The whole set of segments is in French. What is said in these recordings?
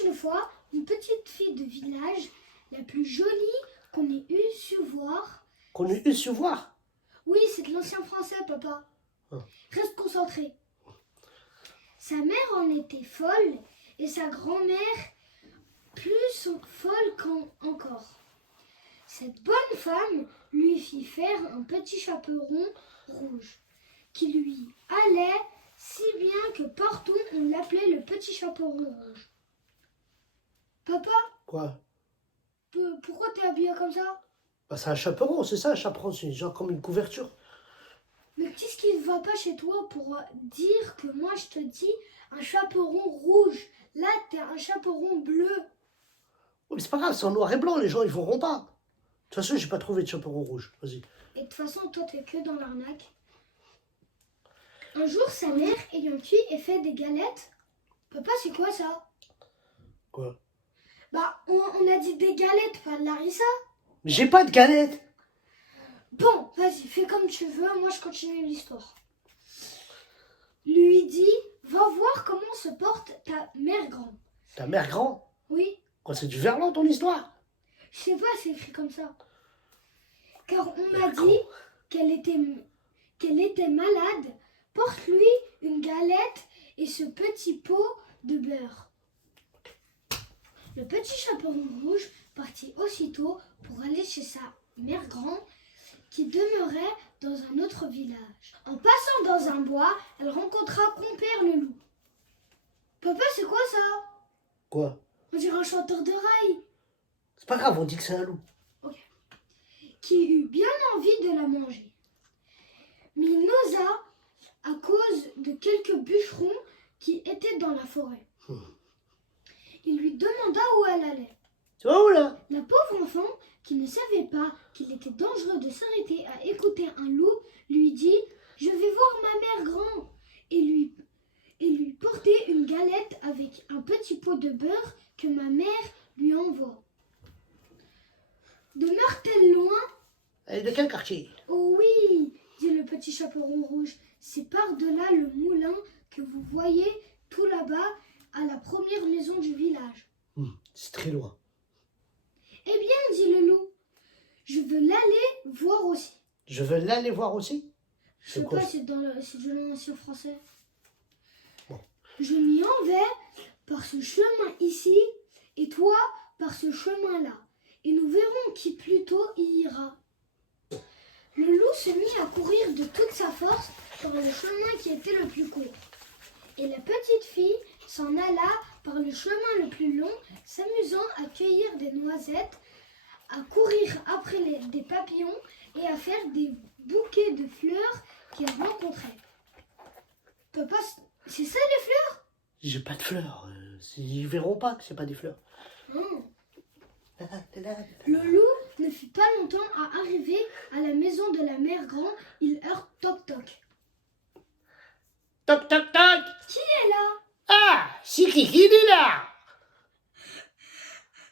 une fois une petite fille de village, la plus jolie qu'on ait eu su voir. Qu'on ait eu su voir. Oui, c'est de l'ancien français, papa. Ah. Reste concentré. Sa mère en était folle et sa grand-mère plus folle encore. Cette bonne femme lui fit faire un petit chaperon rouge qui lui allait si bien que partout on l'appelait le petit chaperon rouge. Papa, Quoi? pourquoi t'es habillé comme ça? Bah, c'est un chaperon, c'est ça, un chaperon, c'est genre comme une couverture. Mais qu'est-ce qui ne va pas chez toi pour dire que moi je te dis un chaperon rouge? Là, t'es un chaperon bleu. Oh, mais c'est pas grave, c'est en noir et blanc, les gens ils verront pas. De toute façon, j'ai pas trouvé de chaperon rouge. Vas-y. Et de toute façon, toi, t'es que dans l'arnaque. Un jour, sa mère, ayant cuit et fait des galettes. Papa, c'est quoi ça? Quoi? Bah, on a dit des galettes, pas de l'arissa. Mais j'ai pas de galette. Bon, vas-y, fais comme tu veux, moi je continue l'histoire. Lui dit, va voir comment se porte ta mère grande. Ta mère grand? Oui, Quoi, c'est du verlan ton histoire? je sais pas, c'est écrit comme ça. Car on m'a dit qu'elle était malade. Porte-lui une galette et ce petit pot de beurre. Le petit chaperon rouge partit aussitôt pour aller chez sa mère grand qui demeurait dans un autre village. En passant dans un bois, elle rencontra compère le loup. Papa, c'est quoi ça? Quoi? On dirait un chanteur de rail. C'est pas grave, on dit que c'est un loup. Qui eut bien envie de la manger. Mais il n'osa à cause de quelques bûcherons qui étaient dans la forêt. Il lui demanda où elle allait. Tu vas où là? La pauvre enfant, qui ne savait pas qu'il était dangereux de s'arrêter à écouter un loup, lui dit « Je vais voir ma mère grand » et lui porter une galette avec un petit pot de beurre que ma mère lui envoie. Demeure-t-elle loin? Elle est de quel quartier? Oh oui, dit le petit chaperon rouge, c'est par-delà le moulin que vous voyez tout là-bas à la première maison du village. C'est très loin. Eh bien, dit le loup, je veux l'aller voir aussi. Je veux l'aller voir aussi. Je sais C'est quoi pas, ça? c'est de l'ancien français. Bon. Je m'y en vais par ce chemin ici et toi par ce chemin-là. Et nous verrons qui plutôt y ira. Le loup se mit à courir de toute sa force par le chemin qui était le plus court. Et la petite fille s'en alla par le chemin le plus long, s'amusant à cueillir des noisettes, à courir après des papillons et à faire des bouquets de fleurs qu'elle rencontrait. Papa, c'est ça les fleurs? J'ai pas de fleurs. Ils verront pas que c'est pas des fleurs. Le loup ne fut pas longtemps à arriver à la maison de la mère grand. Il heurte toc toc. Toc toc toc. Qui est là? Ah, c'est qui est là?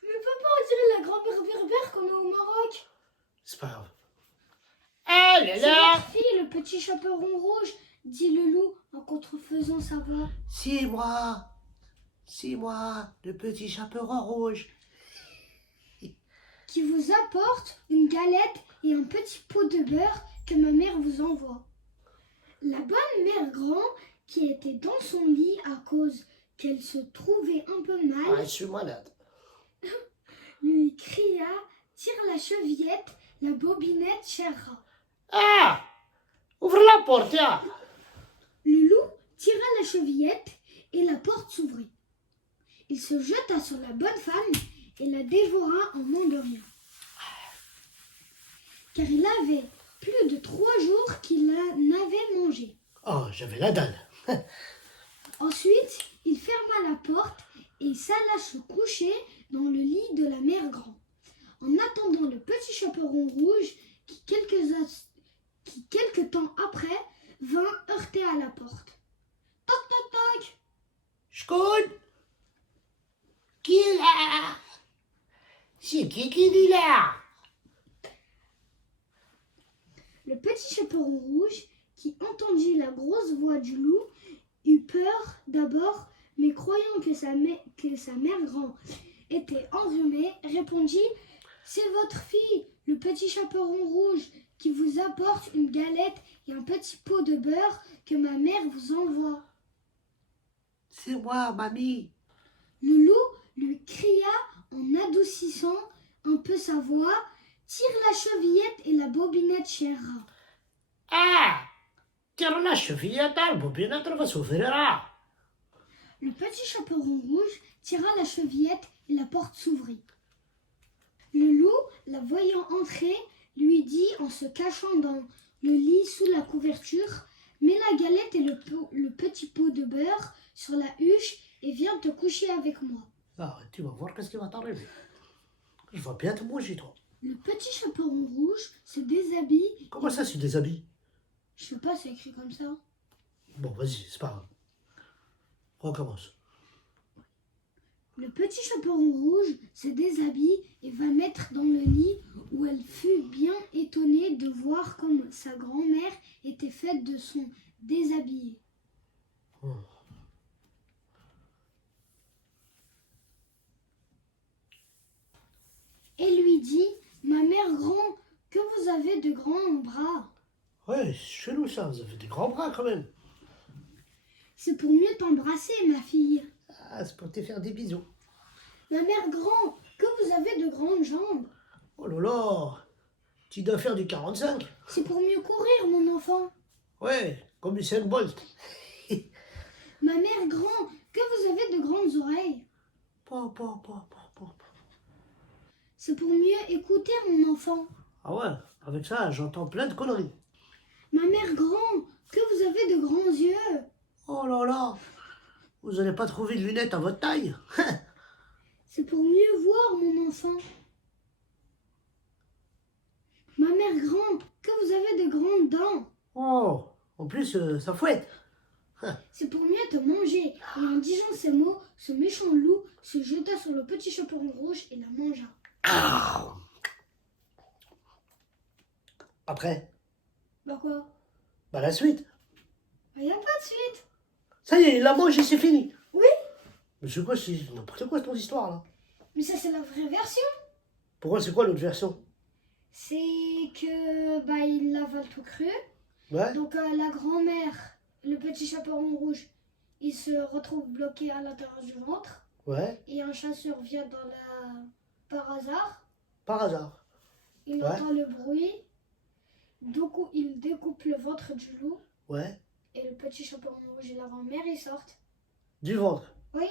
Mais papa, on dirait la grand-mère berbère qu'on a au Maroc. C'est pas grave. Elle est C'est là. votre fille, le petit chaperon rouge, dit le loup en contrefaisant sa voix. C'est moi, le petit chaperon rouge. Qui vous apporte une galette et un petit pot de beurre que ma mère vous envoie. La bonne mère grand, qui était dans son lit à cause qu'elle se trouvait un peu mal, Ah, je suis malade. lui cria « Tire la chevillette, la bobinette chère. Ah, ouvre la porte, là. » Le loup tira la chevillette et la porte s'ouvrit. Il se jeta sur la bonne femme et la dévora en moins de rien. Car il avait plus de 3 jours qu'il n'avait mangé. Oh, j'avais la dalle. Ensuite, il ferma la porte et s'alla se coucher dans le lit de la mère grand, en attendant le petit chaperon rouge qui, quelque temps après, vint heurter à la porte. Toc toc toc. J'coute. Qui est là? C'est qui est là? Le petit chaperon rouge, qui entendit la grosse voix du loup, eut peur d'abord, mais croyant que que sa mère grand était enrhumée, répondit: C'est votre fille, le petit chaperon rouge, qui vous apporte une galette et un petit pot de beurre que ma mère vous envoie. C'est moi, mamie. Le loup lui cria en adoucissant un peu sa voix: Tire la chevillette et la bobinette, cher rat. Ah! Tire la chevillette, la bobinette, elle va s'ouvrir. Le petit chaperon rouge tira la chevillette et la porte s'ouvrit. Le loup, la voyant entrer, lui dit en se cachant dans le lit sous la couverture: Mets la galette et le petit pot de beurre sur la huche et viens te coucher avec moi. Ah, tu vas voir qu'est-ce qui va t'arriver. Je vais bien te manger, toi. Le petit chaperon rouge se déshabille. Comment ça, tu déshabilles? Je sais pas, c'est écrit comme ça. Bon, vas-y, c'est pas grave. Recommence. Le petit chaperon rouge se déshabille et va mettre dans le lit, où elle fut bien étonnée de voir comme sa grand-mère était faite de son déshabillé. Oh. Et lui dit: Ma mère grand, que vous avez de grands bras. Ouais, c'est chelou ça, vous avez des grands bras quand même. C'est pour mieux t'embrasser, ma fille. Ah, c'est pour te faire des bisous. Ma mère grand, que vous avez de grandes jambes. Oh là là, tu dois faire du 45. C'est pour mieux courir, mon enfant. Ouais, comme Usain Bolt. Ma mère grand, que vous avez de grandes oreilles. Pa, pa, pa, pa, pa. C'est pour mieux écouter, mon enfant. Ah ouais, avec ça, j'entends plein de conneries. Ma mère grand, que vous avez de grands yeux. Oh là là, vous n'allez pas trouver de lunettes à votre taille. C'est pour mieux voir, mon enfant. Ma mère grand, que vous avez de grandes dents. Oh, en plus, ça fouette. C'est pour mieux te manger. Et en disant ces mots, ce méchant loup se jeta sur le petit chaperon rouge et la mangea. Ah. Après, Bah quoi? bah la suite. Bah y a pas de suite. Ça y est, il l'a mangé, c'est fini. Oui, Mais c'est quoi, c'est n'importe quoi ton histoire là? mais ça c'est la vraie version. Pourquoi, c'est quoi l'autre version? C'est que bah il l'avale tout cru. Ouais, Donc la grand-mère, le petit chaperon rouge, il se retrouve bloqué à l'intérieur du ventre. ouais, Et un chasseur vient dans la... par hasard. par hasard. Il Ouais. entend le bruit. Du coup, il découpe le ventre du loup. Ouais, Et le petit chaperon rouge et la grand-mère, ils sortent. du ventre. Oui,